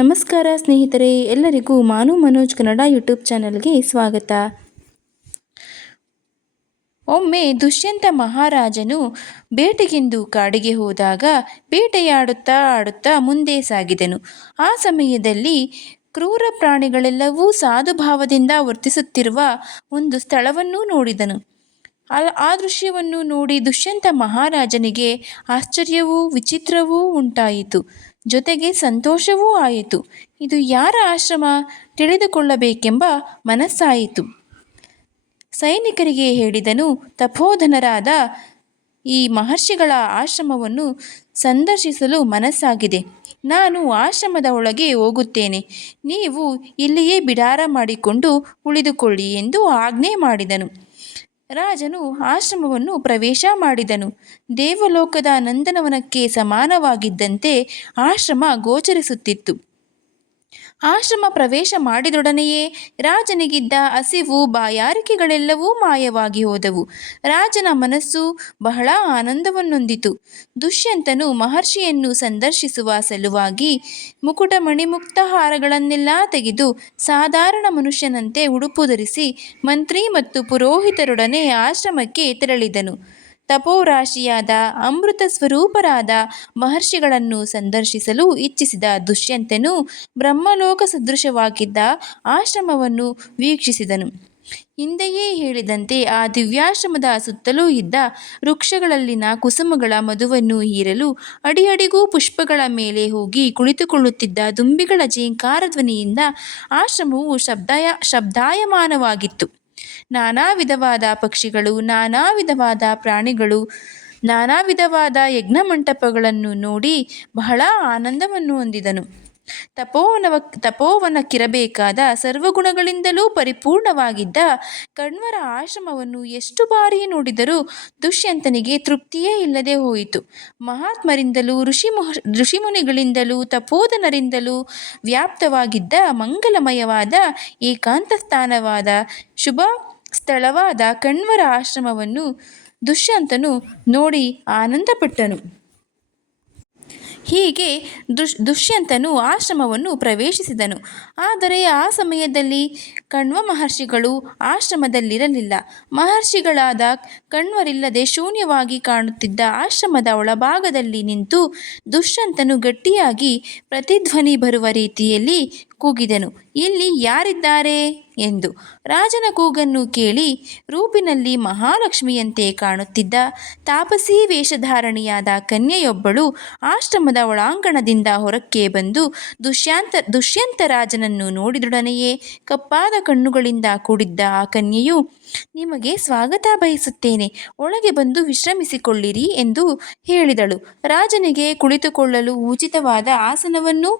ನಮಸ್ಕಾರ ಸ್ನೇಹಿತರೆ, ಎಲ್ಲರಿಗೂ ಮಾನು ಮನೋಜ್ ಕನ್ನಡ ಯೂಟ್ಯೂಬ್ ಚಾನಲ್ಗೆ ಸ್ವಾಗತ. ಒಮ್ಮೆ ದುಷ್ಯಂತ ಮಹಾರಾಜನು ಬೇಟೆಗೆಂದು ಕಾಡಿಗೆ ಹೋದಾಗ ಬೇಟೆಯಾಡುತ್ತಾ ಆಡುತ್ತಾ ಮುಂದೆ ಸಾಗಿದನು. ಆ ಸಮಯದಲ್ಲಿ ಕ್ರೂರ ಪ್ರಾಣಿಗಳೆಲ್ಲವೂ ಸಾಧುಭಾವದಿಂದ ವರ್ತಿಸುತ್ತಿರುವ ಒಂದು ಸ್ಥಳವನ್ನು ನೋಡಿದನು. ಆ ದೃಶ್ಯವನ್ನು ನೋಡಿ ದುಷ್ಯಂತ ಮಹಾರಾಜನಿಗೆ ಆಶ್ಚರ್ಯವೂ ವಿಚಿತ್ರವೂ ಉಂಟಾಯಿತು. ಜೊತೆಗೆ ಸಂತೋಷವೂ ಆಯಿತು. ಇದು ಯಾರ ಆಶ್ರಮ ತಿಳಿದುಕೊಳ್ಳಬೇಕೆಂಬ ಮನಸ್ಸಾಯಿತು. ಸೈನಿಕರಿಗೆ ಹೇಳಿದನು, ತಪೋಧನರಾದ ಈ ಮಹರ್ಷಿಗಳ ಆಶ್ರಮವನ್ನು ಸಂದರ್ಶಿಸಲು ಮನಸ್ಸಾಗಿದೆ. ನಾನು ಆಶ್ರಮದ ಒಳಗೆ ಹೋಗುತ್ತೇನೆ. ನೀವು ಇಲ್ಲಿಯೇ ಬಿಡಾರ ಮಾಡಿಕೊಂಡು ಉಳಿದುಕೊಳ್ಳಿ ಎಂದು ಆಜ್ಞೆ ಮಾಡಿದನು. ರಾಜನು ಆಶ್ರಮವನ್ನು ಪ್ರವೇಶ ಮಾಡಿದನು. ದೇವಲೋಕದ ನಂದನವನಕ್ಕೆ ಸಮಾನವಾಗಿದ್ದಂತೆ ಆಶ್ರಮ ಗೋಚರಿಸುತ್ತಿತ್ತು. ಆಶ್ರಮ ಪ್ರವೇಶ ಮಾಡಿದೊಡನೆಯೇ ರಾಜನಿಗಿದ್ದ ಹಸಿವು ಬಾಯಾರಿಕೆಗಳೆಲ್ಲವೂ ಮಾಯವಾಗಿ ಹೋದವು. ರಾಜನ ಮನಸ್ಸು ಬಹಳ ಆನಂದವನ್ನೊಂದಿತು. ದುಷ್ಯಂತನು ಮಹರ್ಷಿಯನ್ನು ಸಂದರ್ಶಿಸುವ ಸಲುವಾಗಿ ಮುಕುಟ ಮಣಿಮುಕ್ತ ಹಾರಗಳನ್ನೆಲ್ಲ ತೆಗೆದು ಸಾಧಾರಣ ಮನುಷ್ಯನಂತೆ ಉಡುಪು ಧರಿಸಿ ಮಂತ್ರಿ ಮತ್ತು ಪುರೋಹಿತರೊಡನೆ ಆಶ್ರಮಕ್ಕೆ ತೆರಳಿದನು. ತಪೋರಾಶಿಯಾದ ಅಮೃತ ಸ್ವರೂಪರಾದ ಮಹರ್ಷಿಗಳನ್ನು ಸಂದರ್ಶಿಸಲು ಇಚ್ಛಿಸಿದ ದುಷ್ಯಂತನು ಬ್ರಹ್ಮಲೋಕ ಸದೃಶವಾಗಿದ್ದ ಆಶ್ರಮವನ್ನು ವೀಕ್ಷಿಸಿದನು. ಹಿಂದೆಯೇ ಹೇಳಿದಂತೆ ಆ ದಿವ್ಯಾಶ್ರಮದ ಸುತ್ತಲೂ ಇದ್ದ ವೃಕ್ಷಗಳಲ್ಲಿನ ಕುಸುಮಗಳ ಮಧುವನ್ನು ಹೀರಲು ಅಡಿಯಡಿಗೂ ಪುಷ್ಪಗಳ ಮೇಲೆ ಹೋಗಿ ಕುಳಿತುಕೊಳ್ಳುತ್ತಿದ್ದ ದುಂಬಿಗಳ ಝೇಂಕಾರ ಧ್ವನಿಯಿಂದ ಆಶ್ರಮವು ಶಬ್ದಾಯಮಾನವಾಗಿತ್ತು. ನಾನಾ ವಿಧವಾದ ಪಕ್ಷಿಗಳು, ನಾನಾ ವಿಧವಾದ ಪ್ರಾಣಿಗಳು, ನಾನಾ ವಿಧವಾದ ಯಜ್ಞಮಂಟಪಗಳನ್ನು ನೋಡಿ ಬಹಳ ಆನಂದವನ್ನು ಹೊಂದಿದನು. ತಪೋವನಕ್ಕಿರಬೇಕಾದ ಸರ್ವಗುಣಗಳಿಂದಲೂ ಪರಿಪೂರ್ಣವಾಗಿದ್ದ ಕಣ್ವರ ಆಶ್ರಮವನ್ನು ಎಷ್ಟು ಬಾರಿ ನೋಡಿದರೂ ದುಷ್ಯಂತನಿಗೆ ತೃಪ್ತಿಯೇ ಇಲ್ಲದೆ ಹೋಯಿತು. ಮಹಾತ್ಮರಿಂದಲೂ ಋಷಿಮುನಿಗಳಿಂದಲೂ ತಪೋಧನರಿಂದಲೂ ವ್ಯಾಪ್ತವಾಗಿದ್ದ ಮಂಗಲಮಯವಾದ ಏಕಾಂತ ಸ್ಥಾನವಾದ ಶುಭ ಸ್ಥಳವಾದ ಕಣ್ವರ ಆಶ್ರಮವನ್ನು ದುಷ್ಯಂತನು ನೋಡಿ ಆನಂದಪಟ್ಟನು. ಹೀಗೆ ದುಷ್ಯಂತನು ಆಶ್ರಮವನ್ನು ಪ್ರವೇಶಿಸಿದನು. ಆದರೆ ಆ ಸಮಯದಲ್ಲಿ ಕಣ್ವ ಮಹರ್ಷಿಗಳು ಆಶ್ರಮದಲ್ಲಿರಲಿಲ್ಲ. ಮಹರ್ಷಿಗಳಾದ ಕಣ್ವರಿಲ್ಲದೆ ಶೂನ್ಯವಾಗಿ ಕಾಣುತ್ತಿದ್ದ ಆಶ್ರಮದ ಒಳಭಾಗದಲ್ಲಿ ನಿಂತು ದುಷ್ಯಂತನು ಗಟ್ಟಿಯಾಗಿ ಪ್ರತಿಧ್ವನಿ ಬರುವ ರೀತಿಯಲ್ಲಿ ಕೂಗಿದನು, ಇಲ್ಲಿ ಯಾರಿದ್ದಾರೆ ಎಂದು. ರಾಜನ ಕೂಗನ್ನು ಕೇಳಿ ರೂಪಿನಲ್ಲಿ ಮಹಾಲಕ್ಷ್ಮಿಯಂತೆ ಕಾಣುತ್ತಿದ್ದ ತಾಪಸೀ ವೇಷಧಾರಣಿಯಾದ ಕನ್ಯೆಯೊಬ್ಬಳು ಆಶ್ರಮದ ಒಳಾಂಗಣದಿಂದ ಹೊರಕ್ಕೆ ಬಂದು ದುಷ್ಯಂತ ರಾಜನನ್ನು ನೋಡಿದೊಡನೆಯೇ ಕಪ್ಪಾದ ಕಣ್ಣುಗಳಿಂದ ಕೂಡಿದ್ದ ಆ ಕನ್ಯೆಯು, ನಿಮಗೆ ಸ್ವಾಗತ ಬಯಸುತ್ತೇನೆ, ಒಳಗೆ ಬಂದು ವಿಶ್ರಮಿಸಿಕೊಳ್ಳಿರಿ ಎಂದು ಹೇಳಿದಳು. ರಾಜನಿಗೆ ಕುಳಿತುಕೊಳ್ಳಲು ಉಚಿತವಾದ ಆಸನವನ್ನು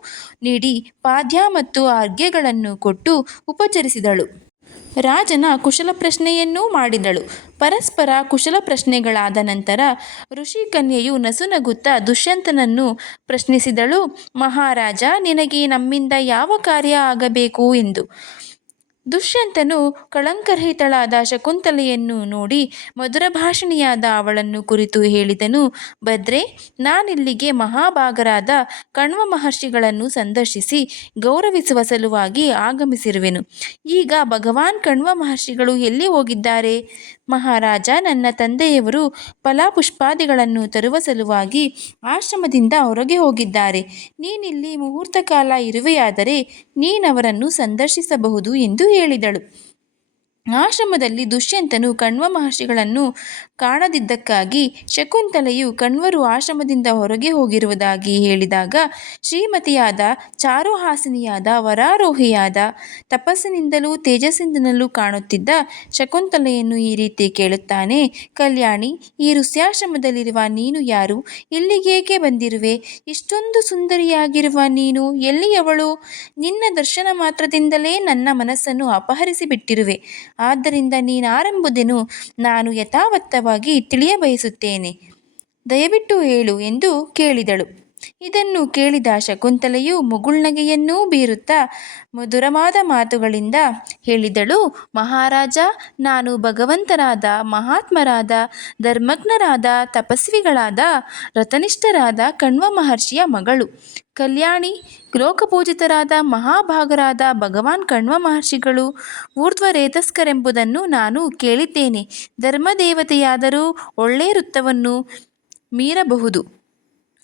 ನೀಡಿ ಪಾದ್ಯ ಮತ್ತು ಅರ್ಘ್ಯಗಳನ್ನು ಕೊಟ್ಟು ಉಪಚರಿಸಿದಳು. ರಾಜನ ಕುಶಲ ಪ್ರಶ್ನೆಯನ್ನೂ ಮಾಡಿದಳು. ಪರಸ್ಪರ ಕುಶಲ ಪ್ರಶ್ನೆಗಳಾದ ನಂತರ ಋಷಿಕನ್ಯೆಯು ನಸುನಗುತ್ತಾ ದುಷ್ಯಂತನನ್ನು ಪ್ರಶ್ನಿಸಿದಳು, ಮಹಾರಾಜ, ನಿನಗೆ ನಮ್ಮಿಂದ ಯಾವ ಕಾರ್ಯ ಆಗಬೇಕು ಎಂದು. ದುಷ್ಯಂತನು ಕಳಂಕರಹಿತಳಾದ ಶಕುಂತಲೆಯನ್ನು ನೋಡಿ ಮಧುರಭಾಷಿಣಿಯಾದ ಅವಳನ್ನು ಕುರಿತು ಹೇಳಿದನು, ಭದ್ರೇ, ನಾನಿಲ್ಲಿಗೆ ಮಹಾಭಾಗರಾದ ಕಣ್ವ ಮಹರ್ಷಿಗಳನ್ನು ಸಂದರ್ಶಿಸಿ ಗೌರವಿಸುವ ಸಲುವಾಗಿ ಆಗಮಿಸಿರುವೆನು. ಈಗ ಭಗವಾನ್ ಕಣ್ವ ಮಹರ್ಷಿಗಳು ಎಲ್ಲಿ ಹೋಗಿದ್ದಾರೆ? ಮಹಾರಾಜ, ನನ್ನ ತಂದೆಯವರು ಫಲಪುಷ್ಪಾದಿಗಳನ್ನು ತರುವ ಸಲುವಾಗಿ ಆಶ್ರಮದಿಂದ ಹೊರಗೆ ಹೋಗಿದ್ದಾರೆ. ನೀನಿಲ್ಲಿ ಮುಹೂರ್ತ ಕಾಲ ಇರುವೆಯಾದರೆ ನೀನವರನ್ನು ಸಂದರ್ಶಿಸಬಹುದು ಎಂದು ಹೇಳಿದಳು. ಆಶ್ರಮದಲ್ಲಿ ದುಷ್ಯಂತನು ಕಣ್ವ ಮಹರ್ಷಿಗಳನ್ನು ಕಾಣದಿದ್ದಕ್ಕಾಗಿ ಶಕುಂತಲೆಯು ಕಣ್ವರು ಆಶ್ರಮದಿಂದ ಹೊರಗೆ ಹೋಗಿರುವುದಾಗಿ ಹೇಳಿದಾಗ ಶ್ರೀಮತಿಯಾದ ಚಾರುಹಾಸಿನಿಯಾದ ವರಾರೋಹಿಯಾದ ತಪಸ್ಸಿನಿಂದಲೂ ತೇಜಸ್ಸಿನಿಂದಲೂ ಕಾಣುತ್ತಿದ್ದ ಶಕುಂತಲೆಯನ್ನು ಈ ರೀತಿ ಕೇಳುತ್ತಾನೆ, ಕಲ್ಯಾಣಿ, ಈ ಋಷ್ಯಾಶ್ರಮದಲ್ಲಿರುವ ನೀನು ಯಾರು? ಇಲ್ಲಿಗೇಕೆ ಬಂದಿರುವೆ? ಇಷ್ಟೊಂದು ಸುಂದರಿಯಾಗಿರುವ ನೀನು ಎಲ್ಲಿಯವಳು? ನಿನ್ನ ದರ್ಶನ ಮಾತ್ರದಿಂದಲೇ ನನ್ನ ಮನಸ್ಸನ್ನು ಅಪಹರಿಸಿ ಬಿಟ್ಟಿರುವೆ. ಆದ್ದರಿಂದ ನೀನಾರೆಂಬುದನ್ನು ನಾನು ಯಥಾವತ್ತವಾಗಿ ತಿಳಿಯಬಯಸುತ್ತೇನೆ. ದಯವಿಟ್ಟು ಹೇಳು ಎಂದು ಕೇಳಿದಳು. ಇದನ್ನು ಕೇಳಿದ ಶಕುಂತಲೆಯು ಮುಗುಳ್ನಗೆಯನ್ನೂ ಬೀರುತ್ತಾ ಮಧುರವಾದ ಮಾತುಗಳಿಂದ ಹೇಳಿದಳು. ಮಹಾರಾಜ, ನಾನು ಭಗವಂತರಾದ, ಮಹಾತ್ಮರಾದ, ಧರ್ಮಜ್ಞರಾದ, ತಪಸ್ವಿಗಳಾದ, ವ್ರತನಿಷ್ಠರಾದ ಕಣ್ವ ಮಹರ್ಷಿಯ ಮಗಳು. ಕಲ್ಯಾಣಿ, ಲೋಕಪೂಜಿತರಾದ ಮಹಾಭಾಗರಾದ ಭಗವಾನ್ ಕಣ್ವ ಮಹರ್ಷಿಗಳು ಊರ್ಧ್ವರೇತಸ್ಕರೆಂಬುದನ್ನು ನಾನು ಕೇಳಿದ್ದೇನೆ. ಧರ್ಮದೇವತೆಯಾದರೂ ಒಳ್ಳೆ ವೃತ್ತವನ್ನು ಮೀರಬಹುದು.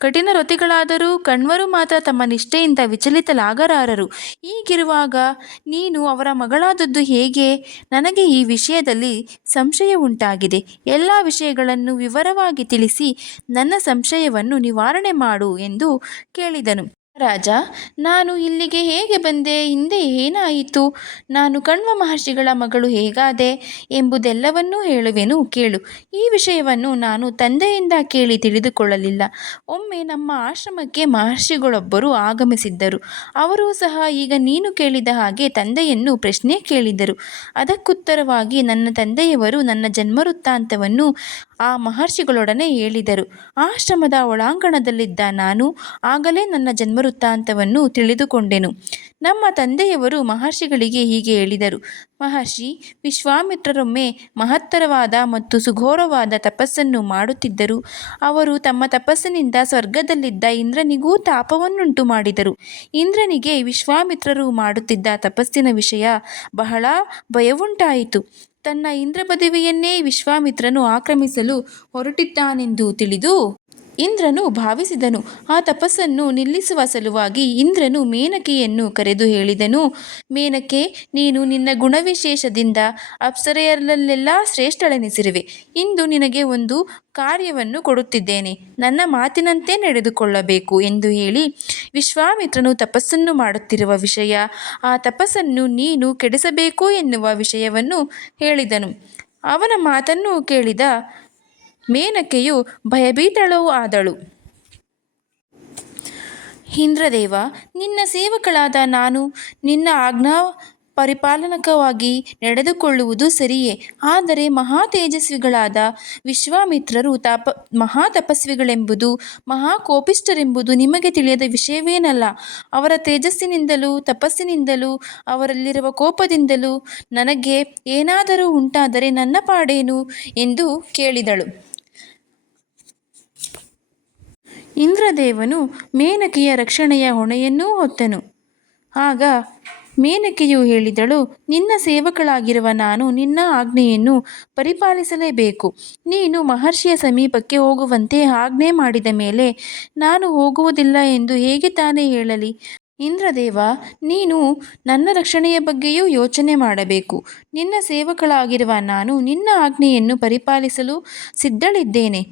ಕಠಿಣ ವ್ರತಿಗಳಾದರೂ ಕಣ್ವರು ಮಾತ್ರ ತಮ್ಮ ನಿಷ್ಠೆಯಿಂದ ವಿಚಲಿತಲಾಗಲಾರರು. ಹೀಗಿರುವಾಗ ನೀನು ಅವರ ಮಗಳಾದದ್ದು ಹೇಗೆ? ನನಗೆ ಈ ವಿಷಯದಲ್ಲಿ ಸಂಶಯ ಉಂಟಾಗಿದೆ. ಎಲ್ಲ ವಿಷಯಗಳನ್ನು ವಿವರವಾಗಿ ತಿಳಿಸಿ ನನ್ನ ಸಂಶಯವನ್ನು ನಿವಾರಣೆ ಮಾಡು ಎಂದು ಕೇಳಿದನು. ರಾಜ, ನಾನು ಇಲ್ಲಿಗೆ ಹೇಗೆ ಬಂದೆ? ಹಿಂದೆ ಏನಾಯಿತು? ನಾನು ಕಣ್ವ ಮಹರ್ಷಿಗಳ ಮಗಳು ಹೇಗಾದೆ ಎಂಬುದೆಲ್ಲವನ್ನೂ ಹೇಳುವೆನು, ಕೇಳು. ಈ ವಿಷಯವನ್ನು ನಾನು ತಂದೆಯಿಂದ ಕೇಳಿ ತಿಳಿದುಕೊಳ್ಳಲಿಲ್ಲ. ಒಮ್ಮೆ ನಮ್ಮ ಆಶ್ರಮಕ್ಕೆ ಮಹರ್ಷಿಗಳೊಬ್ಬರು ಆಗಮಿಸಿದ್ದರು. ಅವರೂ ಸಹ ಈಗ ನೀನು ಕೇಳಿದ ಹಾಗೆ ತಂದೆಯನ್ನು ಪ್ರಶ್ನೆ ಕೇಳಿದರು. ಅದಕ್ಕುತ್ತರವಾಗಿ ನನ್ನ ತಂದೆಯವರು ನನ್ನ ಜನ್ಮವೃತ್ತಾಂತವನ್ನು ಆ ಮಹರ್ಷಿಗಳೊಡನೆ ಹೇಳಿದರು. ಆಶ್ರಮದ ಒಳಾಂಗಣದಲ್ಲಿದ್ದ ನಾನು ಆಗಲೇ ನನ್ನ ಜನ್ಮವೃತ್ತಾಂತವನ್ನು ತಿಳಿದುಕೊಂಡೆನು. ನಮ್ಮ ತಂದೆಯವರು ಮಹರ್ಷಿಗಳಿಗೆ ಹೀಗೆ ಹೇಳಿದರು. ಮಹರ್ಷಿ ವಿಶ್ವಾಮಿತ್ರರೊಮ್ಮೆ ಮಹತ್ತರವಾದ ಮತ್ತು ಸುಘೋರವಾದ ತಪಸ್ಸನ್ನು ಮಾಡುತ್ತಿದ್ದರು. ಅವರು ತಮ್ಮ ತಪಸ್ಸಿನಿಂದ ಸ್ವರ್ಗದಲ್ಲಿದ್ದ ಇಂದ್ರನಿಗೂ ತಾಪವನ್ನುಂಟು ಮಾಡಿದರು. ಇಂದ್ರನಿಗೆ ವಿಶ್ವಾಮಿತ್ರರು ಮಾಡುತ್ತಿದ್ದ ತಪಸ್ಸಿನ ವಿಷಯ ಬಹಳ ಭಯವುಂಟಾಯಿತು. ತನ್ನ ಇಂದ್ರ ಪದವಿಯನ್ನೇ ವಿಶ್ವಾಮಿತ್ರನು ಆಕ್ರಮಿಸಲು ಹೊರಟಿದ್ದಾನೆಂದು ತಿಳಿದು ಇಂದ್ರನು ಭಾವಿಸಿದನು. ಆ ತಪಸ್ಸನ್ನು ನಿಲ್ಲಿಸುವ ಸಲುವಾಗಿ ಇಂದ್ರನು ಮೇನಕೆಯನ್ನು ಕರೆದು ಹೇಳಿದನು. ಮೇನಕೆ, ನೀನು ನಿನ್ನ ಗುಣವಿಶೇಷದಿಂದ ಅಪ್ಸರೆಯರಲ್ಲೆಲ್ಲ ಶ್ರೇಷ್ಠಳೆನಿಸಿರುವೆ. ಇಂದು ನಿನಗೆ ಒಂದು ಕಾರ್ಯವನ್ನು ಕೊಡುತ್ತಿದ್ದೇನೆ. ನನ್ನ ಮಾತಿನಂತೆ ನಡೆದುಕೊಳ್ಳಬೇಕು ಎಂದು ಹೇಳಿ ವಿಶ್ವಾಮಿತ್ರನು ತಪಸ್ಸನ್ನು ಮಾಡುತ್ತಿರುವ ವಿಷಯ, ಆ ತಪಸ್ಸನ್ನು ನೀನು ಕೆಡಿಸಬೇಕು ಎನ್ನುವ ವಿಷಯವನ್ನು ಹೇಳಿದನು. ಅವನ ಮಾತನ್ನು ಕೇಳಿದ ಮೇನಕೆಯು ಭಯಭೀತಳೂ ಆದಳು. ಇಂದ್ರದೇವ, ನಿನ್ನ ಸೇವಕಳಾದ ನಾನು ನಿನ್ನ ಆಜ್ಞಾ ಪರಿಪಾಲನಕವಾಗಿ ನಡೆದುಕೊಳ್ಳುವುದು ಸರಿಯೇ? ಆದರೆ ಮಹಾ ತೇಜಸ್ವಿಗಳಾದ ವಿಶ್ವಾಮಿತ್ರರು ಮಹಾತಪಸ್ವಿಗಳೆಂಬುದು, ಮಹಾಕೋಪಿಷ್ಠರೆಂಬುದು ನಿಮಗೆ ತಿಳಿಯದ ವಿಷಯವೇನಲ್ಲ. ಅವರ ತೇಜಸ್ಸಿನಿಂದಲೂ ತಪಸ್ಸಿನಿಂದಲೂ ಅವರಲ್ಲಿರುವ ಕೋಪದಿಂದಲೂ ನನಗೆ ಏನಾದರೂ ಉಂಟಾದರೆ ನನ್ನ ಪಾಡೇನು ಎಂದು ಕೇಳಿದಳು. ಇಂದ್ರದೇವನು ಮೇನಕೆಯ ರಕ್ಷಣೆಯ ಹೊಣೆಯನ್ನೂ ಹೊತ್ತನು. ಆಗ ಮೇನಕೆಯು ಹೇಳಿದಳು, ನಿನ್ನ ಸೇವಕಳಾಗಿರುವ ನಾನು ನಿನ್ನ ಆಜ್ಞೆಯನ್ನು ಪರಿಪಾಲಿಸಲೇಬೇಕು. ನೀನು ಮಹರ್ಷಿಯ ಸಮೀಪಕ್ಕೆ ಹೋಗುವಂತೆ ಆಜ್ಞೆ ಮಾಡಿದ ಮೇಲೆ ನಾನು ಹೋಗುವುದಿಲ್ಲ ಎಂದು ಹೇಗೆ ತಾನೇ ಹೇಳಲಿ? ಇಂದ್ರದೇವ, ನೀನು ನನ್ನ ರಕ್ಷಣೆಯ ಬಗ್ಗೆಯೂ ಯೋಚನೆ ಮಾಡಬೇಕು. ನಿನ್ನ ಸೇವಕಳಾಗಿರುವ ನಾನು ನಿನ್ನ ಆಜ್ಞೆಯನ್ನು ಪರಿಪಾಲಿಸಲು ಸಿದ್ಧಳಿದ್ದೇನೆ.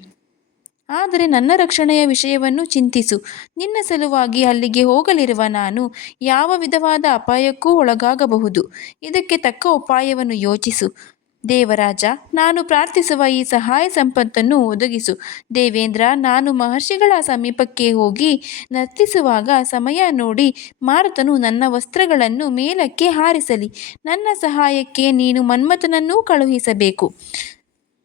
ಆದರೆ ನನ್ನ ರಕ್ಷಣೆಯ ವಿಷಯವನ್ನು ಚಿಂತಿಸು. ನಿನ್ನ ಸಲುವಾಗಿ ಅಲ್ಲಿಗೆ ಹೋಗಲಿರುವ ನಾನು ಯಾವ ವಿಧವಾದ ಅಪಾಯಕ್ಕೂ ಒಳಗಾಗಬಹುದು. ಇದಕ್ಕೆ ತಕ್ಕ ಉಪಾಯವನ್ನು ಯೋಚಿಸು. ದೇವರಾಜ, ನಾನು ಪ್ರಾರ್ಥಿಸುವ ಈ ಸಹಾಯ ಸಂಪತ್ತನ್ನು ಒದಗಿಸು. ದೇವೇಂದ್ರ, ನಾನು ಮಹರ್ಷಿಗಳ ಸಮೀಪಕ್ಕೆ ಹೋಗಿ ನರ್ತಿಸುವಾಗ ಸಮಯ ನೋಡಿ ಮಾರುತನು ನನ್ನ ವಸ್ತ್ರಗಳನ್ನು ಮೇಲಕ್ಕೆ ಹಾರಿಸಲಿ. ನನ್ನ ಸಹಾಯಕ್ಕೆ ನೀನು ಮನ್ಮಥನನ್ನೂ ಕಳುಹಿಸಬೇಕು.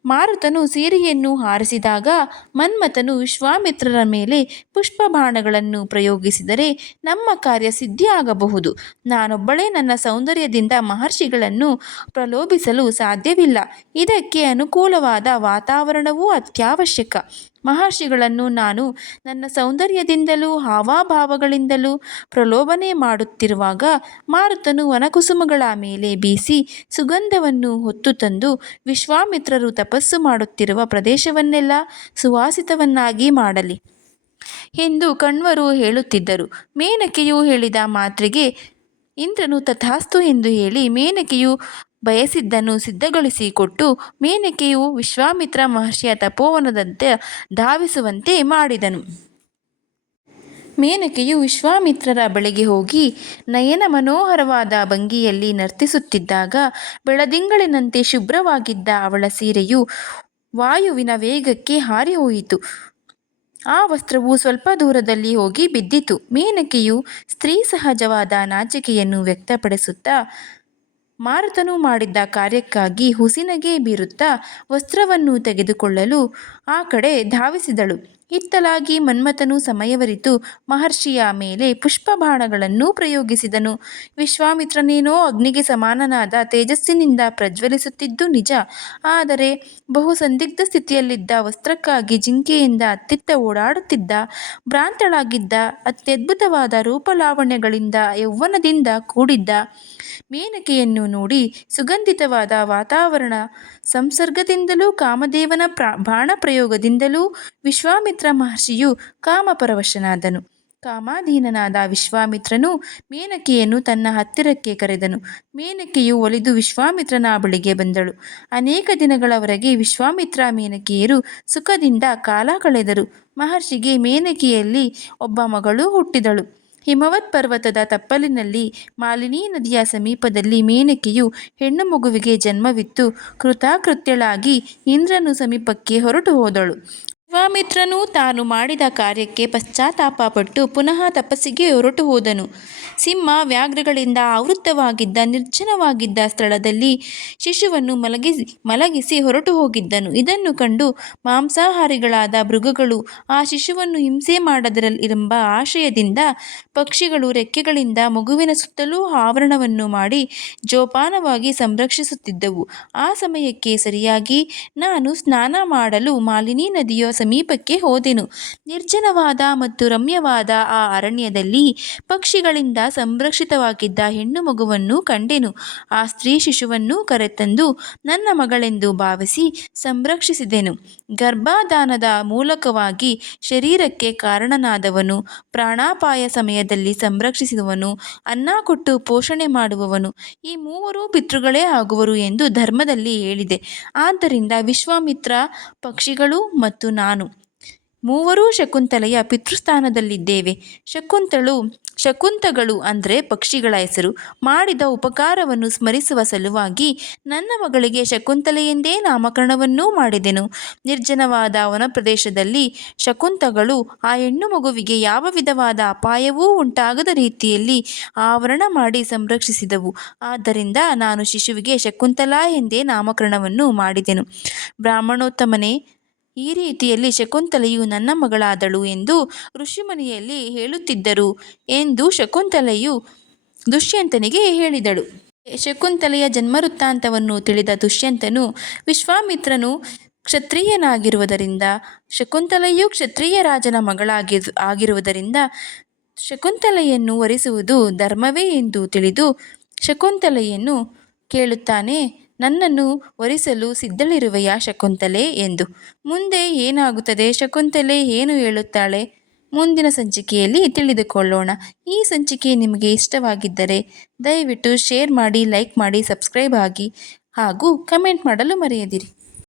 ಮಾರುತನು ಸೀರೆಯನ್ನು ಹಾರಿಸಿದಾಗ ಮನ್ಮಥನು ವಿಶ್ವಾಮಿತ್ರರ ಮೇಲೆ ಪುಷ್ಪಬಾಣಗಳನ್ನು ಪ್ರಯೋಗಿಸಿದರೆ ನಮ್ಮ ಕಾರ್ಯ ಸಿದ್ಧಿಯಾಗಬಹುದು. ನಾನೊಬ್ಬಳೇ ನನ್ನ ಸೌಂದರ್ಯದಿಂದ ಮಹರ್ಷಿಗಳನ್ನು ಪ್ರಲೋಭಿಸಲು ಸಾಧ್ಯವಿಲ್ಲ. ಇದಕ್ಕೆ ಅನುಕೂಲವಾದ ವಾತಾವರಣವೂ ಅತ್ಯವಶ್ಯಕ. ಮಹರ್ಷಿಗಳನ್ನು ನಾನು ನನ್ನ ಸೌಂದರ್ಯದಿಂದಲೂ ಹಾವಭಾವಗಳಿಂದಲೂ ಪ್ರಲೋಭನೆ ಮಾಡುತ್ತಿರುವಾಗ ಮಾರುತನು ವನಕುಸುಮಗಳ ಮೇಲೆ ಬೀಸಿ ಸುಗಂಧವನ್ನು ಹೊತ್ತು ತಂದು ವಿಶ್ವಾಮಿತ್ರರು ತಪಸ್ಸು ಮಾಡುತ್ತಿರುವ ಪ್ರದೇಶವನ್ನೆಲ್ಲ ಸುವಾಸಿತವನ್ನಾಗಿ ಮಾಡಲಿ ಎಂದು ಕಣ್ವರು ಹೇಳುತ್ತಿದ್ದರು. ಮೇನಕೆಯು ಹೇಳಿದ ಮಾತಿಗೆ ಇಂದ್ರನು ತಥಾಸ್ತು ಎಂದು ಹೇಳಿ ಮೇನಕೆಯು ಬಯಸಿದ್ದನ್ನು ಸಿದ್ಧಗೊಳಿಸಿಕೊಟ್ಟು ಮೇನಕೆಯು ವಿಶ್ವಾಮಿತ್ರ ಮಹರ್ಷಿಯ ತಪೋವನದಂತೆ ಧಾವಿಸುವಂತೆ ಮಾಡಿದನು. ಮೇನಕೆಯು ವಿಶ್ವಾಮಿತ್ರರ ಬಳಿಗೆ ಹೋಗಿ ನಯನ ಮನೋಹರವಾದ ಭಂಗಿಯಲ್ಲಿ ನರ್ತಿಸುತ್ತಿದ್ದಾಗ ಬೆಳದಿಂಗಳಿನಂತೆ ಶುಭ್ರವಾಗಿದ್ದ ಅವಳ ಸೀರೆಯು ವಾಯುವಿನ ವೇಗಕ್ಕೆ ಹಾರಿಹೋಯಿತು. ಆ ವಸ್ತ್ರವು ಸ್ವಲ್ಪ ದೂರದಲ್ಲಿ ಹೋಗಿ ಬಿದ್ದಿತು. ಮೇನಕೆಯು ಸ್ತ್ರೀ ಸಹಜವಾದ ನಾಚಿಕೆಯನ್ನು ವ್ಯಕ್ತಪಡಿಸುತ್ತಾ ಮಾರುತನು ಮಾಡಿದ್ದ ಕಾರ್ಯಕ್ಕಾಗಿ ಹುಸಿನಗೆ ಬೀರುತ್ತಾ ವಸ್ತ್ರವನ್ನು ತೆಗೆದುಕೊಳ್ಳಲು ಆ ಕಡೆ ಧಾವಿಸಿದಳು. ಇತ್ತಲಾಗಿ ಮನ್ಮಥನು ಸಮಯವರಿತು ಮಹರ್ಷಿಯ ಮೇಲೆ ಪುಷ್ಪಬಾಣಗಳನ್ನು ಪ್ರಯೋಗಿಸಿದನು. ವಿಶ್ವಾಮಿತ್ರನೇನೋ ಅಗ್ನಿಗೆ ಸಮಾನನಾದ ತೇಜಸ್ಸಿನಿಂದ ಪ್ರಜ್ವಲಿಸುತ್ತಿದ್ದು ನಿಜ. ಆದರೆ ಬಹು ಸಂದಿಗ್ಧ ಸ್ಥಿತಿಯಲ್ಲಿದ್ದ, ವಸ್ತ್ರಕ್ಕಾಗಿ ಜಿಂಕೆಯಿಂದ ಅತ್ತಿತ್ತ ಓಡಾಡುತ್ತಿದ್ದ, ಭ್ರಾಂತಳಾಗಿದ್ದ, ಅತ್ಯದ್ಭುತವಾದ ರೂಪಲಾವಣ್ಯಗಳಿಂದ ಯೌವನದಿಂದ ಕೂಡಿದ್ದ ಮೇನಕೆಯನ್ನು ನೋಡಿ ಸುಗಂಧಿತವಾದ ವಾತಾವರಣ ಸಂಸರ್ಗದಿಂದಲೂ ಕಾಮದೇವನ ಬಾಣಪ್ರಯೋಗದಿಂದಲೂ ವಿಶ್ವಾಮಿತ್ರ ಮಹರ್ಷಿಯು ಕಾಮಪರವಶನಾದನು. ಕಾಮಾಧೀನನಾದ ವಿಶ್ವಾಮಿತ್ರನು ಮೇನಕೆಯನ್ನು ತನ್ನ ಹತ್ತಿರಕ್ಕೆ ಕರೆದನು. ಮೇನಕೆಯು ಒಲಿದು ವಿಶ್ವಾಮಿತ್ರನ ಬಳಿಗೆ ಬಂದಳು. ಅನೇಕ ದಿನಗಳವರೆಗೆ ವಿಶ್ವಾಮಿತ್ರ ಮೇನಕೆಯರು ಸುಖದಿಂದ ಕಾಲ ಕಳೆದರು. ಮಹರ್ಷಿಗೆ ಮೇನಕೆಯಲ್ಲಿ ಒಬ್ಬ ಮಗಳು ಹುಟ್ಟಿದಳು. ಹಿಮವತ್ ಪರ್ವತದ ತಪ್ಪಲಿನಲ್ಲಿ ಮಾಲಿನಿ ನದಿಯ ಸಮೀಪದಲ್ಲಿ ಮೇನಕೆಯು ಹೆಣ್ಣು ಮಗುವಿಗೆ ಜನ್ಮವಿತ್ತು ಕೃತಾಕೃತ್ಯಳಾಗಿ ಇಂದ್ರನು ಸಮೀಪಕ್ಕೆ ಹೊರಟು ಹೋದಳು. ವಿಶ್ವಾಮಿತ್ರನು ತಾನು ಮಾಡಿದ ಕಾರ್ಯಕ್ಕೆ ಪಶ್ಚಾತ್ತಾಪಪಟ್ಟು ಪುನಃ ತಪಸ್ಸಿಗೆ ಹೊರಟು ಹೋದನು. ಸಿಂಹ ವ್ಯಾಘ್ರಗಳಿಂದ ಆವೃತವಾಗಿದ್ದ ನಿರ್ಜನವಾಗಿದ್ದ ಸ್ಥಳದಲ್ಲಿ ಶಿಶುವನ್ನು ಮಲಗಿಸಿ ಹೊರಟು ಹೋಗಿದ್ದನು. ಇದನ್ನು ಕಂಡು ಮಾಂಸಾಹಾರಿಗಳಾದ ಮೃಗಗಳು ಆ ಶಿಶುವನ್ನು ಹಿಂಸೆ ಮಾಡದಿರಲೆಂಬ ಆಶಯದಿಂದ ಪಕ್ಷಿಗಳು ರೆಕ್ಕೆಗಳಿಂದ ಮಗುವಿನ ಸುತ್ತಲೂ ಆವರಣವನ್ನು ಮಾಡಿ ಜೋಪಾನವಾಗಿ ಸಂರಕ್ಷಿಸುತ್ತಿದ್ದವು. ಆ ಸಮಯಕ್ಕೆ ಸರಿಯಾಗಿ ನಾನು ಸ್ನಾನ ಮಾಡಲು ಮಾಲಿನಿ ನದಿಯ ಸಮೀಪಕ್ಕೆ ಹೋದೆನು. ನಿರ್ಜನವಾದ ಮತ್ತು ರಮ್ಯವಾದ ಆ ಅರಣ್ಯದಲ್ಲಿ ಪಕ್ಷಿಗಳಿಂದ ಸಂರಕ್ಷಿತವಾಗಿದ್ದ ಹೆಣ್ಣು ಮಗುವನ್ನು ಕಂಡೆನು. ಆ ಸ್ತ್ರೀ ಶಿಶುವನ್ನು ಕರೆತಂದು ನನ್ನ ಮಗಳೆಂದು ಭಾವಿಸಿ ಸಂರಕ್ಷಿಸಿದೆನು. ಗರ್ಭಾಧಾನದ ಮೂಲಕವಾಗಿ ಶರೀರಕ್ಕೆ ಕಾರಣನಾದವನು, ಪ್ರಾಣಾಪಾಯ ಸಮಯದಲ್ಲಿ ಸಂರಕ್ಷಿಸುವವನು, ಅನ್ನ ಕೊಟ್ಟು ಪೋಷಣೆ ಮಾಡುವವನು, ಈ ಮೂವರೂ ಪಿತೃಗಳೇ ಆಗುವರು ಎಂದು ಧರ್ಮದಲ್ಲಿ ಹೇಳಿದೆ. ಆದ್ದರಿಂದ ವಿಶ್ವಾಮಿತ್ರ, ಪಕ್ಷಿಗಳು ಮತ್ತು ನಾನು ಮೂವರೂ ಶಕುಂತಲೆಯ ಪಿತೃಸ್ಥಾನದಲ್ಲಿದ್ದೇವೆ. ಶಕುಂತಗಳು ಅಂದರೆ ಪಕ್ಷಿಗಳ ಹೆಸರು. ಮಾಡಿದ ಉಪಕಾರವನ್ನು ಸ್ಮರಿಸುವ ಸಲುವಾಗಿ ನನ್ನ ಮಗಳಿಗೆ ಶಕುಂತಲೆ ಎಂದೇ ನಾಮಕರಣವನ್ನೂ ಮಾಡಿದೆನು. ನಿರ್ಜನವಾದ ವನಪ್ರದೇಶದಲ್ಲಿ ಶಕುಂತಗಳು ಆ ಹೆಣ್ಣು ಮಗುವಿಗೆ ಯಾವ ವಿಧವಾದ ಅಪಾಯವೂ ಉಂಟಾಗದ ರೀತಿಯಲ್ಲಿ ಆವರಣ ಮಾಡಿ ಸಂರಕ್ಷಿಸಿದವು. ಆದ್ದರಿಂದ ನಾನು ಶಿಶುವಿಗೆ ಶಕುಂತಲಾ ಎಂದೇ ನಾಮಕರಣವನ್ನು ಮಾಡಿದೆನು. ಬ್ರಾಹ್ಮಣೋತ್ತಮನೇ, ಈ ರೀತಿಯಲ್ಲಿ ಶಕುಂತಲೆಯು ನನ್ನ ಮಗಳಾದಳು ಎಂದು ಋಷಿಮುನಿಯಲ್ಲಿ ಹೇಳುತ್ತಿದ್ದರು ಎಂದು ಶಕುಂತಲೆಯು ದುಷ್ಯಂತನಿಗೆ ಹೇಳಿದಳು. ಶಕುಂತಲೆಯ ಜನ್ಮವೃತ್ತಾಂತವನ್ನು ತಿಳಿದ ದುಷ್ಯಂತನು, ವಿಶ್ವಾಮಿತ್ರನು ಕ್ಷತ್ರಿಯನಾಗಿರುವುದರಿಂದ ಶಕುಂತಲೆಯು ಕ್ಷತ್ರಿಯ ರಾಜನ ಆಗಿರುವುದರಿಂದ ಶಕುಂತಲೆಯನ್ನು ವರಿಸುವುದು ಧರ್ಮವೇ ಎಂದು ತಿಳಿದು ಶಕುಂತಲೆಯನ್ನು ಕೇಳುತ್ತಾನೆ. ನನ್ನನ್ನು ವರಿಸಲು ಸಿದ್ಧಳಿರುವೆಯಾ ಶಕುಂತಲೆ ಎಂದು. ಮುಂದೆ ಏನಾಗುತ್ತದೆ, ಶಕುಂತಲೆ ಏನು ಹೇಳುತ್ತಾಳೆ, ಮುಂದಿನ ಸಂಚಿಕೆಯಲ್ಲಿ ತಿಳಿದುಕೊಳ್ಳೋಣ. ಈ ಸಂಚಿಕೆ ನಿಮಗೆ ಇಷ್ಟವಾಗಿದ್ದರೆ ದಯವಿಟ್ಟು ಶೇರ್ ಮಾಡಿ, ಲೈಕ್ ಮಾಡಿ, ಸಬ್ಸ್ಕ್ರೈಬ್ ಆಗಿ ಹಾಗೂ ಕಮೆಂಟ್ ಮಾಡಲು ಮರೆಯದಿರಿ.